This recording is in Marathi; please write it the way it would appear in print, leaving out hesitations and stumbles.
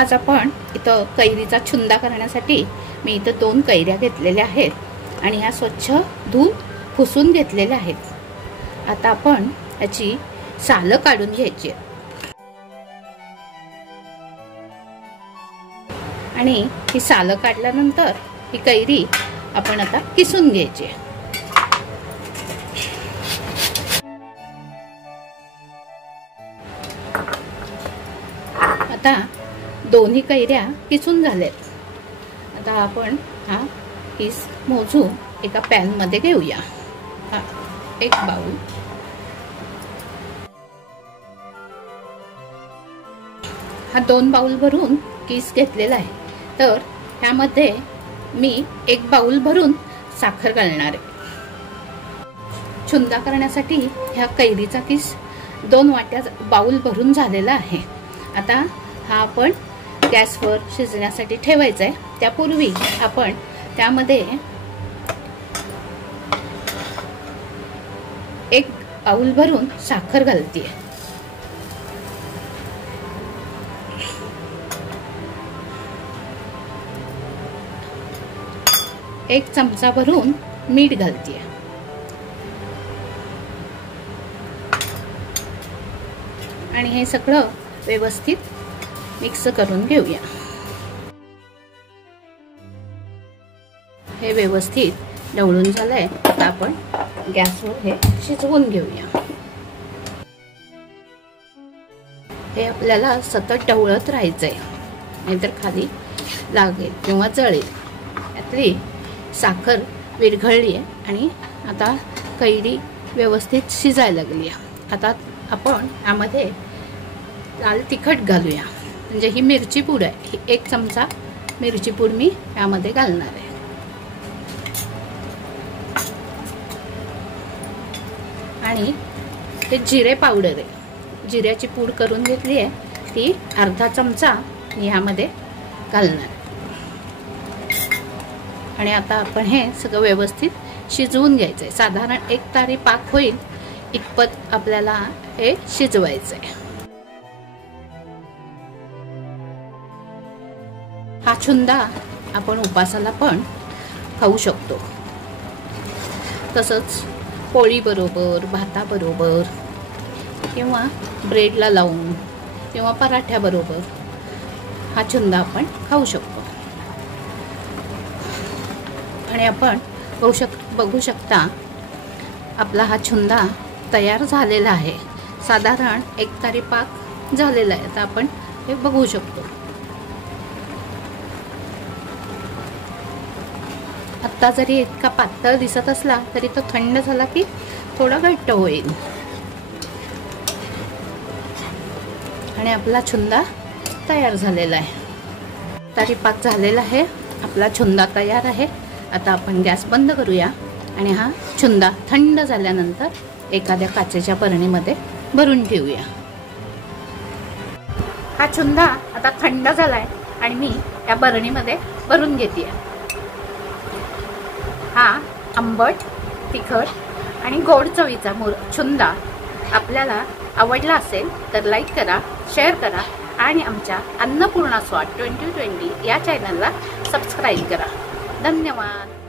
आज आपण इथं कैरीचा छुंदा करण्यासाठी मी इथं 2 कैऱ्या घेतलेल्या आहेत आणि ह्या स्वच्छ धुवून पुसून घेतलेल्या आहेत। आता आपण याची सालं काढून घ्यायची आणि ही सालं काढल्यानंतर ही कैरी आपण आता किसून घ्यायची। आता दोन्ही कैऱ्या किसून झाल्यात। आता आपण हा किस मोजून एका पॅन मध्ये घेऊया। एक बाउल, हा 2 बाउल भरून किस घेतलेला आहे। तर ह्यामध्ये मी 1 बाउल भरून साखर घालणार आहे। छुंदा करण्यासाठी ह्या कैरीचा किस 2 वाट्या बाउल भरून झालेला आहे। आता हा आपण गॅसवर शिजण्यासाठी ठेवायचा आहे। त्यापूर्वी आपण त्यामध्ये 1 बाउल भरून साखर घालते। 1 चमचा भरून मीठ घालते आणि हे सगळं व्यवस्थित मिक्स करून घेऊया। हे व्यवस्थित ढवळून झालंय। आता आपण गॅसवर हे शिजवून घेऊया। हे आपल्याला सतत ढवळत राहायचंय, नाहीतर खाली लागेल किंवा जळेल। यातली साखर विरघळली आहे आणि आता कैरी व्यवस्थित शिजायला लागली आहे। आता आपण यामध्ये लाल तिखट घालूया, म्हणजे ही मिरची पूड आहे। ही 1 चमचा मिरची पूड मी यामध्ये घालणार आहे आणि हे जिरे पावडर आहे, जिऱ्याची पूड करून घेतली आहे, ती अर्धा चमचा मी यामध्ये घालणार आहे। आणि आता आपण हे सगळं व्यवस्थित शिजवून घ्यायचंय। साधारण 1 तारी पाक होईल इतपत आपल्याला हे शिजवायचंय। हा छुंदा आपण उपासाला पण खाऊ शकतो, तसंच पोळी बरोबर, भाता बरोबर किंवा ब्रेडला लावून किंवा पराठ्या बरोबर हा छुंदा आपण खाऊ शकतो। आणि आपण बघू शकता आपला हा छुंदा तयार झालेला आहे। साधारण 1 तारी पाक झालेला आहे। आता आपण हे बघू शकतो। आता जरी इतका पातळ दिसत असला तरी तो थंड झाला की थोडा घट्ट होईल आणि आपला छुंदा तयार झालेला आहे। तारी पाक झालेला आहे, आपला छुंदा तयार आहे। आता आपण गॅस बंद करूया आणि हा छुंदा थंड झाल्यानंतर एखाद्या काचेच्या बरणीमध्ये भरून ठेवूया। हा छुंदा आता थंड झालाय आणि मी या बरणीमध्ये भरून घेते। हा आंबट, तिखट आणि गोड चवीचा छुंदा आपल्याला आवडला असेल तर लाईक करा, शेअर करा आणि आमच्या अन्नपूर्णा स्वाद 2020 या चॅनलला सबस्क्राईब करा। धन्यवाद।